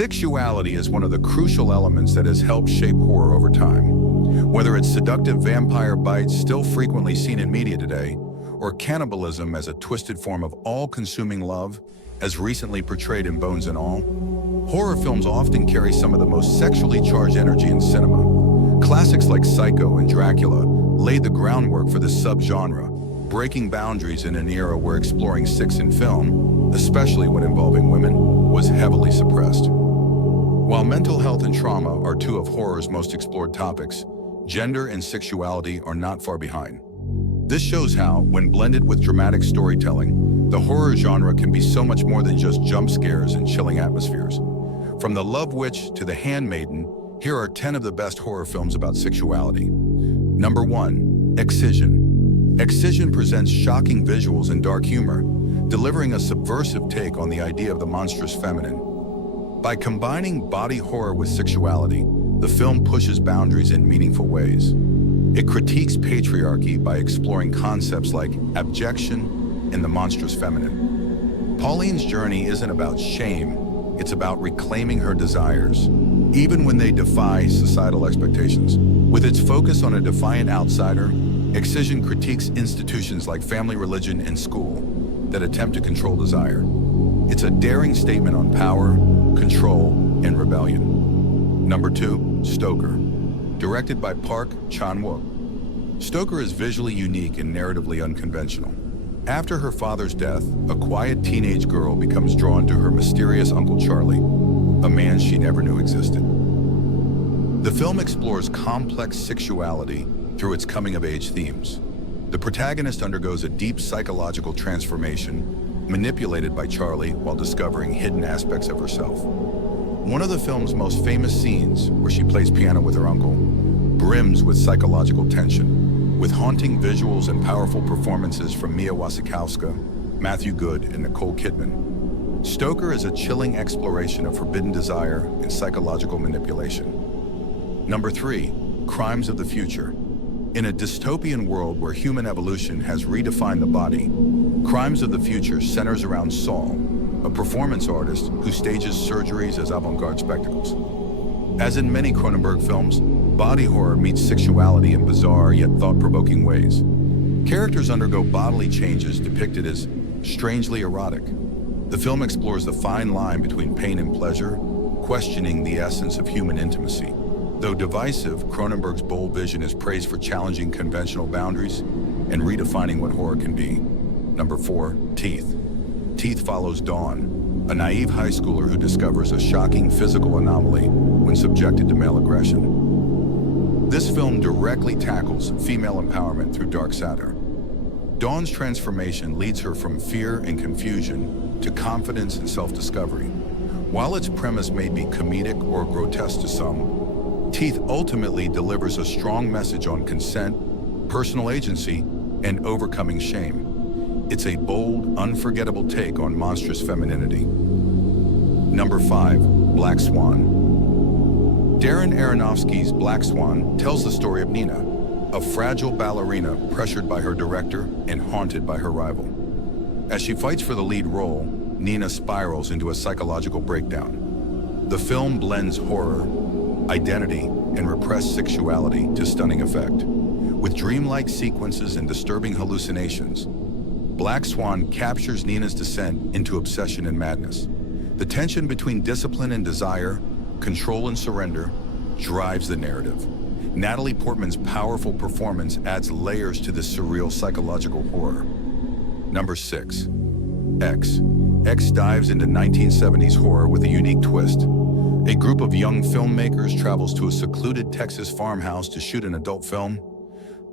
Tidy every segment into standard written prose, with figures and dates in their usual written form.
Sexuality is one of the crucial elements that has helped shape horror over time. Whether it's seductive vampire bites still frequently seen in media today, or cannibalism as a twisted form of all-consuming love, as recently portrayed in Bones and All, horror films often carry some of the most sexually charged energy in cinema. Classics like Psycho and Dracula laid the groundwork for this subgenre, breaking boundaries in an era where exploring sex in film, especially when involving women, was heavily suppressed. While mental health and trauma are two of horror's most explored topics, gender and sexuality are not far behind. This shows how, when blended with dramatic storytelling, the horror genre can be so much more than just jump scares and chilling atmospheres. From The Love Witch to The Handmaiden, here are 10 of the best horror films about sexuality. Number 1. Excision. Excision presents shocking visuals and dark humor, delivering a subversive take on the idea of the monstrous feminine. By combining body horror with sexuality, the film pushes boundaries in meaningful ways. It critiques patriarchy by exploring concepts like abjection and the monstrous feminine. Pauline's journey isn't about shame, it's about reclaiming her desires, even when they defy societal expectations. With its focus on a defiant outsider, Excision critiques institutions like family, religion, and school that attempt to control desire. It's a daring statement on power, control, and rebellion. Number 2, Stoker. Directed by Park Chan-wook. Stoker is visually unique and narratively unconventional. After her father's death, a quiet teenage girl becomes drawn to her mysterious Uncle Charlie, a man she never knew existed. The film explores complex sexuality through its coming-of-age themes. The protagonist undergoes a deep psychological transformation, manipulated by Charlie while discovering hidden aspects of herself. One of the film's most famous scenes, where she plays piano with her uncle, brims with psychological tension, with haunting visuals and powerful performances from Mia Wasikowska, Matthew Good, and Nicole Kidman. Stoker is a chilling exploration of forbidden desire and psychological manipulation. Number 3, Crimes of the Future. In a dystopian world where human evolution has redefined the body, Crimes of the Future centers around Saul, a performance artist who stages surgeries as avant-garde spectacles. As in many Cronenberg films, body horror meets sexuality in bizarre yet thought-provoking ways. Characters undergo bodily changes depicted as strangely erotic. The film explores the fine line between pain and pleasure, questioning the essence of human intimacy. Though divisive, Cronenberg's bold vision is praised for challenging conventional boundaries and redefining what horror can be. Number 4, Teeth. Teeth follows Dawn, a naive high schooler who discovers a shocking physical anomaly when subjected to male aggression. This film directly tackles female empowerment through dark satire. Dawn's transformation leads her from fear and confusion to confidence and self-discovery. While its premise may be comedic or grotesque to some, Teeth ultimately delivers a strong message on consent, personal agency, and overcoming shame. It's a bold, unforgettable take on monstrous femininity. Number 5, Black Swan. Darren Aronofsky's Black Swan tells the story of Nina, a fragile ballerina pressured by her director and haunted by her rival. As she fights for the lead role, Nina spirals into a psychological breakdown. The film blends horror, identity, and repressed sexuality to stunning effect. With dreamlike sequences and disturbing hallucinations, Black Swan captures Nina's descent into obsession and madness. The tension between discipline and desire, control and surrender, drives the narrative. Natalie Portman's powerful performance adds layers to this surreal psychological horror. Number 6, X. X dives into 1970s horror with a unique twist. A group of young filmmakers travels to a secluded Texas farmhouse to shoot an adult film,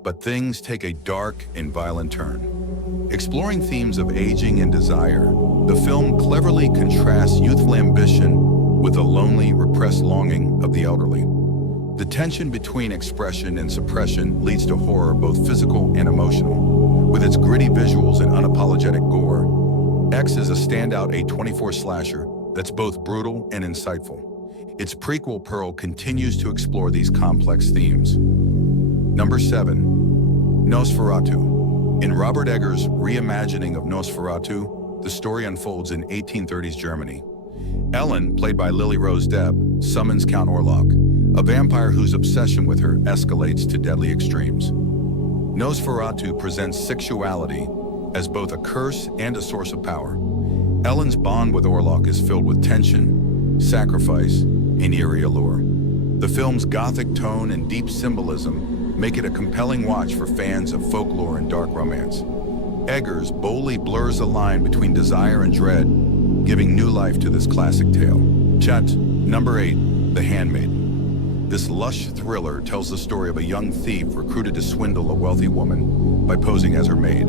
but things take a dark and violent turn. Exploring themes of aging and desire, the film cleverly contrasts youthful ambition with the lonely, repressed longing of the elderly. The tension between expression and suppression leads to horror, both physical and emotional. With its gritty visuals and unapologetic gore, X is a standout A24 slasher that's both brutal and insightful. Its prequel, Pearl, continues to explore these complex themes. Number 7, Nosferatu. In Robert Eggers' reimagining of Nosferatu, the story unfolds in 1830s Germany. Ellen, played by Lily Rose Depp, summons Count Orlok, a vampire whose obsession with her escalates to deadly extremes. Nosferatu presents sexuality as both a curse and a source of power. Ellen's bond with Orlok is filled with tension, sacrifice, and eerie allure. The film's gothic tone and deep symbolism make it a compelling watch for fans of folklore and dark romance. Eggers boldly blurs the line between desire and dread, giving new life to this classic tale. Number 8, The Handmaiden. This lush thriller tells the story of a young thief recruited to swindle a wealthy woman by posing as her maid.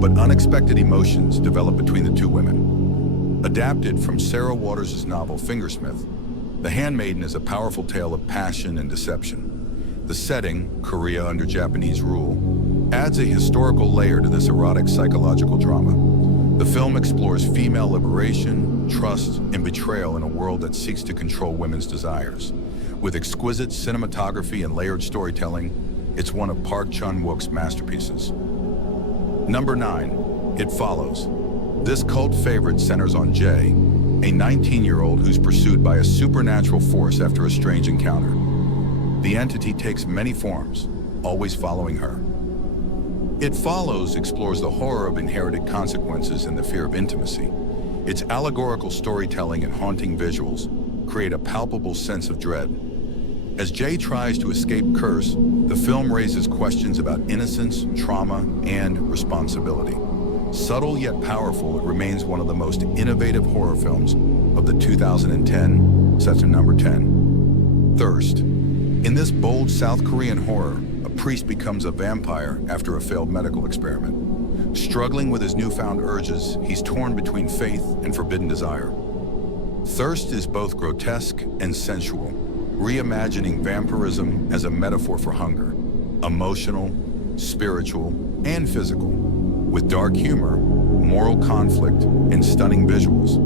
But unexpected emotions develop between the two women. Adapted from Sarah Waters' novel Fingersmith, The Handmaiden is a powerful tale of passion and deception. The setting, Korea under Japanese rule, adds a historical layer to this erotic psychological drama. The film explores female liberation, trust, and betrayal in a world that seeks to control women's desires. With exquisite cinematography and layered storytelling, it's one of Park Chan-wook's masterpieces. Number 9, It Follows. This cult favorite centers on Jay, a 19-year-old who's pursued by a supernatural force after a strange encounter. The entity takes many forms, always following her. It Follows explores the horror of inherited consequences and the fear of intimacy. Its allegorical storytelling and haunting visuals create a palpable sense of dread. As Jay tries to escape curse, the film raises questions about innocence, trauma, and responsibility. Subtle yet powerful, it remains one of the most innovative horror films of the 2010, set to number 10. Thirst. In this bold South Korean horror, a priest becomes a vampire after a failed medical experiment. Struggling with his newfound urges, he's torn between faith and forbidden desire. Thirst is both grotesque and sensual, reimagining vampirism as a metaphor for hunger, emotional, spiritual, and physical, with dark humor, moral conflict, and stunning visuals.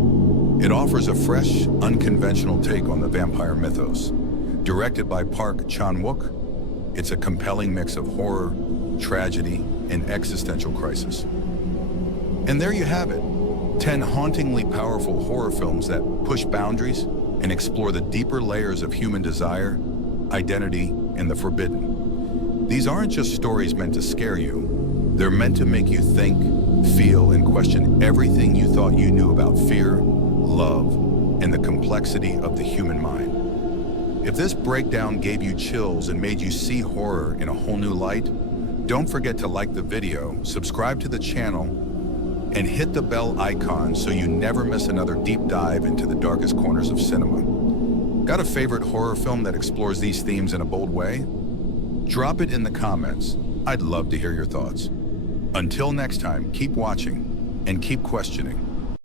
It offers a fresh, unconventional take on the vampire mythos. Directed by Park Chan-wook, it's a compelling mix of horror, tragedy, and existential crisis. And there you have it, 10 hauntingly powerful horror films that push boundaries and explore the deeper layers of human desire, identity, and the forbidden. These aren't just stories meant to scare you. They're meant to make you think, feel, and question everything you thought you knew about fear, love, and the complexity of the human mind. If this breakdown gave you chills and made you see horror in a whole new light, don't forget to like the video, subscribe to the channel, and hit the bell icon so you never miss another deep dive into the darkest corners of cinema. Got a favorite horror film that explores these themes in a bold way? Drop it in the comments. I'd love to hear your thoughts. Until next time, keep watching and keep questioning.